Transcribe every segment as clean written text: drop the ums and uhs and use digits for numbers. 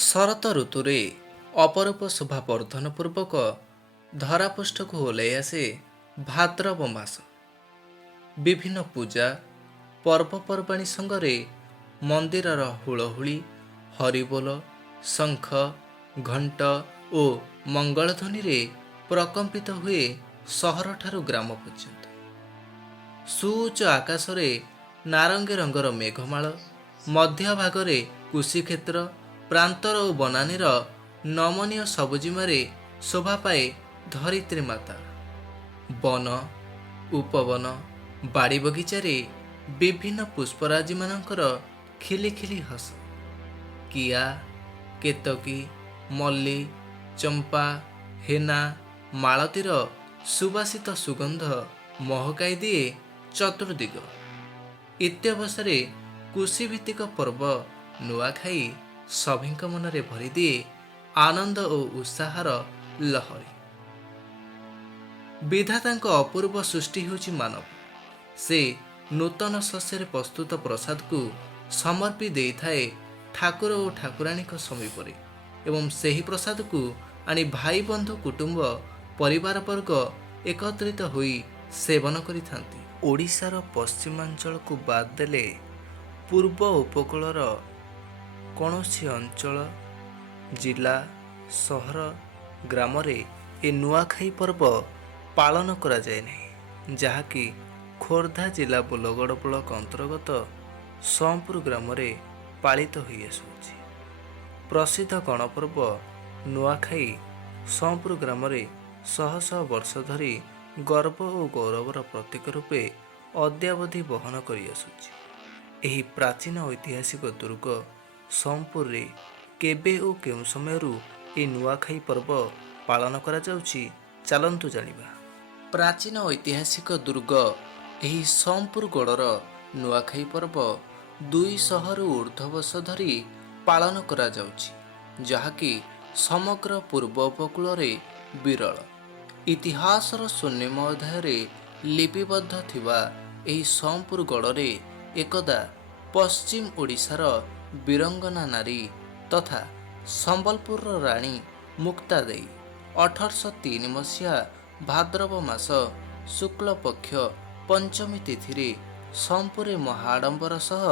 ଶରତ ଋତୁରେ ଅପରୂପ ଶୋଭା ବର୍ଦ୍ଧନ ପୂର୍ବକ ଧରାପୃଷ୍ଠକୁ ଓହ୍ଲାଇ ଆସେ ଭାଦ୍ରବ ମାସ। ବିଭିନ୍ନ ପୂଜା ପର୍ବପର୍ବାଣୀ ସଙ୍ଗରେ ମନ୍ଦିରର ହୁଳହୁଳି, ହରିବୋଲ, ଶଙ୍ଖ, ଘଣ୍ଟ ଓ ମଙ୍ଗଳଧ୍ୱନିରେ ପ୍ରକମ୍ପିତ ହୁଏ ସହରଠାରୁ ଗ୍ରାମ ପର୍ଯ୍ୟନ୍ତ। ସୁଉଚ୍ଚ ଆକାଶରେ ନାରଙ୍ଗୀ ରଙ୍ଗର ମେଘମାଳ, ମଧ୍ୟଭାଗରେ କୃଷିକ୍ଷେତ୍ର, ପ୍ରାନ୍ତର ଓ ବନାନୀର ନମନୀୟ ସବୁଜିମାରେ ଶୋଭା ପାଏ ଧରିତ୍ରୀ ମାତା। ବନ, ଉପବନ, ବାଡ଼ି ବଗିଚାରେ ବିଭିନ୍ନ ପୁଷ୍ପରାଜିମାନଙ୍କର ଖିଲିଖିଲି ହସ। କିଆ, କେତକୀ, ମଲ୍ଲୀ, ଚମ୍ପା, ହେନା, ମାଳତୀର ସୁବାସିତ ସୁଗନ୍ଧ ମହକାଇ ଦିଏ ଚତୁର୍ଦିଗ। ଇତ୍ୟବସରେ କୃଷିଭିତ୍ତିକ ପର୍ବ ନୂଆଖାଇ ସଭିଙ୍କ ମନରେ ଭରିଦିଏ ଆନନ୍ଦ ଓ ଉତ୍ସାହର ଲହରୀ। ବିଧାତାଙ୍କ ଅପୂର୍ବ ସୃଷ୍ଟି ହେଉଛି ମାନବ। ସେ ନୂତନ ଶସ୍ୟରେ ପ୍ରସ୍ତୁତ ପ୍ରସାଦକୁ ସମର୍ପି ଦେଇଥାଏ ଠାକୁର ଓ ଠାକୁରାଣୀଙ୍କ ସମୀପରେ ଏବଂ ସେହି ପ୍ରସାଦକୁ ଆଣି ଭାଇ ବନ୍ଧୁ କୁଟୁମ୍ବ ପରିବାରବର୍ଗ ଏକତ୍ରିତ ହୋଇ ସେବନ କରିଥାନ୍ତି। ଓଡ଼ିଶାର ପଶ୍ଚିମାଞ୍ଚଳକୁ ବାଦ ଦେଲେ ପୂର୍ବ ଉପକୂଳର କୌଣସି ଅଞ୍ଚଳ, ଜିଲ୍ଲା, ସହର, ଗ୍ରାମରେ ଏ ନୂଆଖାଇ ପର୍ବ ପାଳନ କରାଯାଏ ନାହିଁ, ଯାହାକି ଖୋର୍ଦ୍ଧା ଜିଲ୍ଲା ବୋଲଗଡ଼ ବ୍ଲକ ଅନ୍ତର୍ଗତ ସମ୍ପୁର ଗ୍ରାମରେ ପାଳିତ ହୋଇଆସୁଅଛି। ପ୍ରସିଦ୍ଧ ଗଣପର୍ବ ନୂଆଖାଇ ସମ୍ପୁର ଗ୍ରାମରେ ଶହ ଶହ ବର୍ଷ ଧରି ଗର୍ବ ଓ ଗୌରବର ପ୍ରତୀକ ରୂପେ ଅଦ୍ୟାବଧି ବହନ କରିଆସୁଛି। ଏହି ପ୍ରାଚୀନ ଐତିହାସିକ ଦୁର୍ଗ ସମ୍ପୁରରେ କେବେ ଓ କେଉଁ ସମୟରୁ ଏହି ନୂଆଖାଇ ପର୍ବ ପାଳନ କରାଯାଉଛି, ଚାଲନ୍ତୁ ଜାଣିବା। ପ୍ରାଚୀନ ଐତିହାସିକ ଦୁର୍ଗ ଏହି ସମ୍ପୁର ଗଡ଼ର ନୂଆଖାଇ ପର୍ବ 200ରୁ ଉର୍ଦ୍ଧ୍ୱ ବର୍ଷ ଧରି ପାଳନ କରାଯାଉଛି, ଯାହାକି ସମଗ୍ର ପୂର୍ବ ଉପକୂଳରେ ବିରଳ। ଇତିହାସର ସ୍ୱର୍ଣ୍ଣିମ ଅଧ୍ୟାୟରେ ଲିପିବଦ୍ଧ ଥିବା ଏହି ସମ୍ପୁର ଗଡ଼ରେ ଏକଦା ପଶ୍ଚିମ ଓଡ଼ିଶାର ବୀରଙ୍ଗନା ନାରୀ ତଥା ସମ୍ବଲପୁରର ରାଣୀ ମୁକ୍ତାଦେଈ 1803 ମସିହା ଭାଦ୍ରବ ମାସ ଶୁକ୍ଳପକ୍ଷ ପଞ୍ଚମୀ ତିଥିରେ ସମ୍ପୁରରେ ମହାଆଡ଼ମ୍ବର ସହ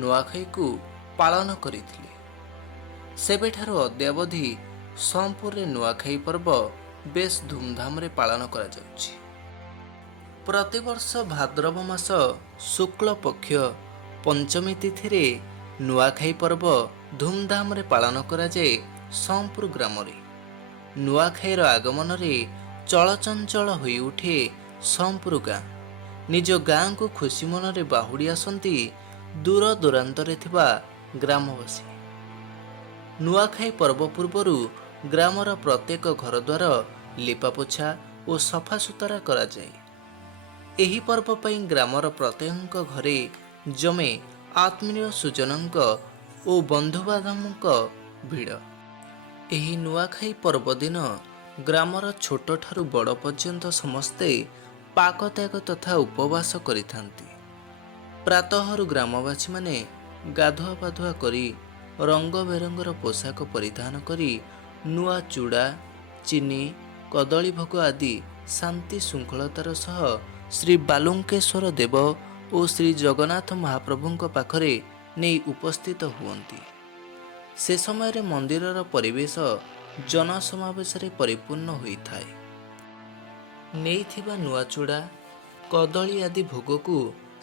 ନୂଆଖାଇକୁ ପାଳନ କରିଥିଲେ। ସେବେଠାରୁ ଅଦ୍ୟାବଧି ସମ୍ପୁରରେ ନୂଆଖାଇ ପର୍ବ ବେଶ୍ ଧୁମଧାମରେ ପାଳନ କରାଯାଉଛି। ପ୍ରତିବର୍ଷ ଭାଦ୍ରବ ମାସ ଶୁକ୍ଳପକ୍ଷ ପଞ୍ଚମୀ ତିଥିରେ ନୂଆଖାଇ ପର୍ବ ଧୁମଧାମରେ ପାଳନ କରାଯାଏ ସମ୍ପୁର ଗ୍ରାମରେ। ନୂଆଖାଇର ଆଗମନରେ ଚଳଚଞ୍ଚଳ ହୋଇଉଠେ ସମ୍ପୁର ଗାଁ। ନିଜ ଗାଁକୁ ଖୁସି ମନରେ ବାହୁଡ଼ି ଆସନ୍ତି ଦୂର ଦୂରାନ୍ତରେ ଥିବା ଗ୍ରାମବାସୀ। ନୂଆଖାଇ ପର୍ବ ପୂର୍ବରୁ ଗ୍ରାମର ପ୍ରତ୍ୟେକ ଘରଦ୍ୱାର ଲିପାପୋଛା ଓ ସଫାସୁତରା କରାଯାଏ। ଏହି ପର୍ବ ପାଇଁ ଗ୍ରାମର ପ୍ରତ୍ୟେକଙ୍କ ଘରେ ଜମେ ଆତ୍ମୀୟ ସୁଜନଙ୍କ ଓ ବନ୍ଧୁବାନ୍ଧବଙ୍କ ଭିଡ଼। ଏହି ନୂଆଖାଇ ପର୍ବ ଦିନ ଗ୍ରାମର ଛୋଟଠାରୁ ବଡ଼ ପର୍ଯ୍ୟନ୍ତ ସମସ୍ତେ ପାକତ୍ୟାଗ ତଥା ଉପବାସ କରିଥାନ୍ତି। ପ୍ରାତଃରୁ ଗ୍ରାମବାସୀମାନେ ଗାଧୁଆ ପାଧୁଆ କରି ରଙ୍ଗ ବେରଙ୍ଗର ପୋଷାକ ପରିଧାନ କରି ନୂଆ ଚୂଡ଼ା, ଚିନି, କଦଳୀ ଭୋଗ ଆଦି ଶାନ୍ତି ଶୃଙ୍ଖଳତାର ସହ ଶ୍ରୀ ବାଲୁଙ୍କେଶ୍ୱର ଦେବ ଓ ଶ୍ରୀ ଜଗନ୍ନାଥ ମହାପ୍ରଭୁଙ୍କ ପାଖରେ ନେଇ ଉପସ୍ଥିତ ହୁଅନ୍ତି। ସେ ସମୟରେ ମନ୍ଦିରର ପରିବେଶ ଜନସମାବେଶରେ ପରିପୂର୍ଣ୍ଣ ହୋଇଥାଏ। ନେଇଥିବା ନୂଆ ଚୂଡ଼ା, କଦଳୀ ଆଦି ଭୋଗକୁ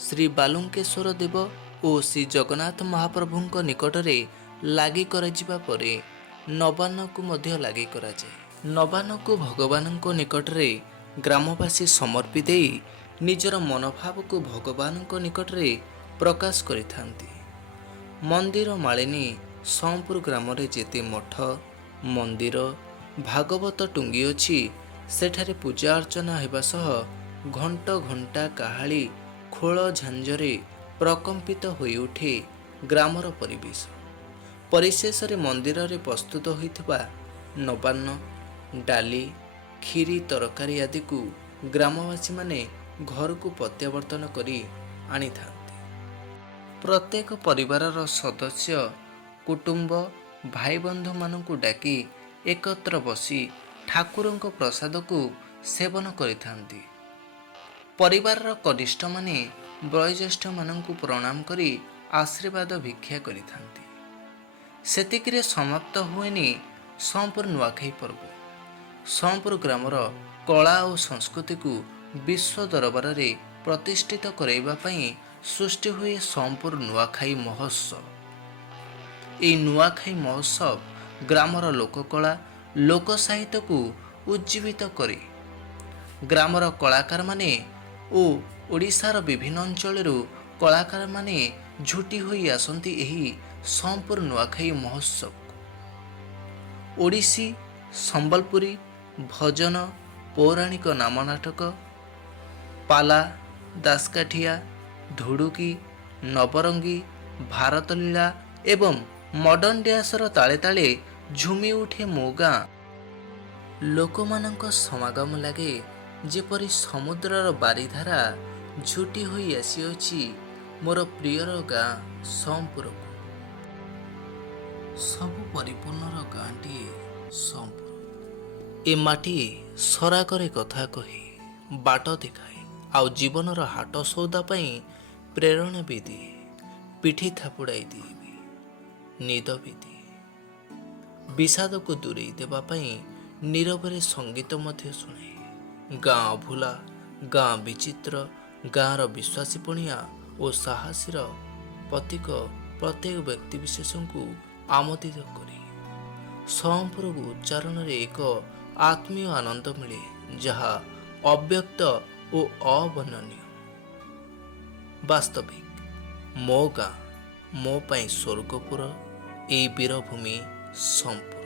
ଶ୍ରୀ ବାଲୁଙ୍କେଶ୍ୱର ଦେବ ଓ ଶ୍ରୀ ଜଗନ୍ନାଥ ମହାପ୍ରଭୁଙ୍କ ନିକଟରେ ଲାଗି କରାଯିବା ପରେ ନବାନ୍ନକୁ ମଧ୍ୟ ଲାଗି କରାଯାଏ। ନବାନ୍ନକୁ ଭଗବାନଙ୍କ ନିକଟରେ ଗ୍ରାମବାସୀ ସମର୍ପି ଦେଇ ନିଜର ମନୋଭାବକୁ ଭଗବାନଙ୍କ ନିକଟରେ ପ୍ରକାଶ କରିଥାନ୍ତି। ମନ୍ଦିର ମାଳିନୀ ସମ୍ପୁର ଗ୍ରାମରେ ଯେତେ ମଠ, ମନ୍ଦିର, ଭାଗବତ ଟୁଙ୍ଗି ଅଛି, ସେଠାରେ ପୂଜା ଅର୍ଚ୍ଚନା ହେବା ସହ ଘଣ୍ଟ ଘଣ୍ଟା କାହାଳି ଖୋଳ ଝାଞ୍ଜରେ ପ୍ରକମ୍ପିତ ହୋଇଉଠେ ଗ୍ରାମର ପରିବେଶ। ପରିଶେଷରେ ମନ୍ଦିରରେ ପ୍ରସ୍ତୁତ ହୋଇଥିବା ନବାନ୍ନ, ଡାଲି, କ୍ଷୀରି, ତରକାରୀ ଆଦିକୁ ଗ୍ରାମବାସୀମାନେ ଘରକୁ ପ୍ରତ୍ୟାବର୍ତ୍ତନ କରି ଆଣିଥାନ୍ତି। ପ୍ରତ୍ୟେକ ପରିବାରର ସଦସ୍ୟ, କୁଟୁମ୍ବ ଭାଇ ବନ୍ଧୁମାନଙ୍କୁ ଡାକି ଏକତ୍ର ବସି ଠାକୁରଙ୍କ ପ୍ରସାଦକୁ ସେବନ କରିଥାନ୍ତି। ପରିବାରର କନିଷ୍ଠମାନେ ବୟୋଜ୍ୟେଷ୍ଠମାନଙ୍କୁ ପ୍ରଣାମ କରି ଆଶୀର୍ବାଦ ଭିକ୍ଷା କରିଥାନ୍ତି। ସେତିକିରେ ସମାପ୍ତ ହୁଏନି ସମ୍ପୁର ନୂଆଖାଇ ପର୍ବ। ସମ୍ପୁର ଗ୍ରାମର କଳା ଓ ସଂସ୍କୃତିକୁ ବିଶ୍ୱ ଦରବାରରେ ପ୍ରତିଷ୍ଠିତ କରାଇବା ପାଇଁ ସୃଷ୍ଟି ହୁଏ ସମ୍ପୁର ନୂଆଖାଇ ମହୋତ୍ସବ। ଏହି ନୂଆଖାଇ ମହୋତ୍ସବ ଗ୍ରାମର ଲୋକକଳା ଲୋକ ସାହିତ୍ୟକୁ ଉଜ୍ଜୀବିତ କରେ। ଗ୍ରାମର କଳାକାରମାନେ ଓ ଓଡ଼ିଶାର ବିଭିନ୍ନ ଅଞ୍ଚଳରୁ କଳାକାରମାନେ ଝୁଟି ହୋଇ ଆସନ୍ତି ଏହି ସମ୍ପୁର ନୂଆଖାଇ ମହୋତ୍ସବକୁ। ଓଡ଼ିଶୀ, ସମ୍ବଲପୁରୀ, ଭଜନ, ପୌରାଣିକ ନାମ ନାଟକ, ପାଲା, ଦାସକାଠିଆ, ଧୁଡୁକି, ନବରଙ୍ଗୀ, ଭାରତଲୀଳା ଏବଂ ମଡର୍ଣ୍ଣ ଡ୍ୟାନ୍ସର ତାଳେ ତାଳେ ଝୁମି ଉଠେ ମୋ ଗାଁ। ଲୋକମାନଙ୍କ ସମାଗମ ଲାଗେ ଯେପରି ସମୁଦ୍ରର ବାରିଧାରା ଝୁଟି ହୋଇ ଆସିଅଛି ମୋର ପ୍ରିୟର ଗାଁ ସମ୍ପୁରକୁ। ସବୁ ପରିପୂର୍ଣ୍ଣର ଗାଁଟିଏ ସମ୍ପୁର। ଏ ମାଟି ସରାଗରେ କଥା କହେ, ବାଟ ଦେଖାଏ, ଆଉ ଜୀବନର ହାଟ ସଉଦା ପାଇଁ ପ୍ରେରଣା ବି ଦିଏ, ପିଠି ଥାପୁଡ଼ାଇ ଦିଏ ବି, ନିଦ ବି ଦିଏ। ବିଷାଦକୁ ଦୂରେଇ ଦେବା ପାଇଁ ନୀରବରେ ସଙ୍ଗୀତ ମଧ୍ୟ ଶୁଣାଏ। ଗାଁ ଅଭୁଲା, ଗାଁ ବିଚିତ୍ର, ଗାଁର ବିଶ୍ୱାସୀପଣିଆ ଓ ସାହସୀର ପ୍ରତୀକ ପ୍ରତ୍ୟେକ ବ୍ୟକ୍ତିବିଶେଷଙ୍କୁ ଆମୋଦିତ କରେ। ସମ୍ପୁରକୁ ଉଚ୍ଚାରଣରେ ଏକ ଆତ୍ମୀୟ ଆନନ୍ଦ ମିଳେ ଯାହା ଅବ୍ୟକ୍ତ ଓ ଅବର୍ଣ୍ଣନୀୟ। ବାସ୍ତବିକ ମୋ ଗାଁ ମୋ ପାଇଁ ସ୍ୱର୍ଗପୁର, ଏହି ବୀରଭୂମି ସମ୍ପୁର।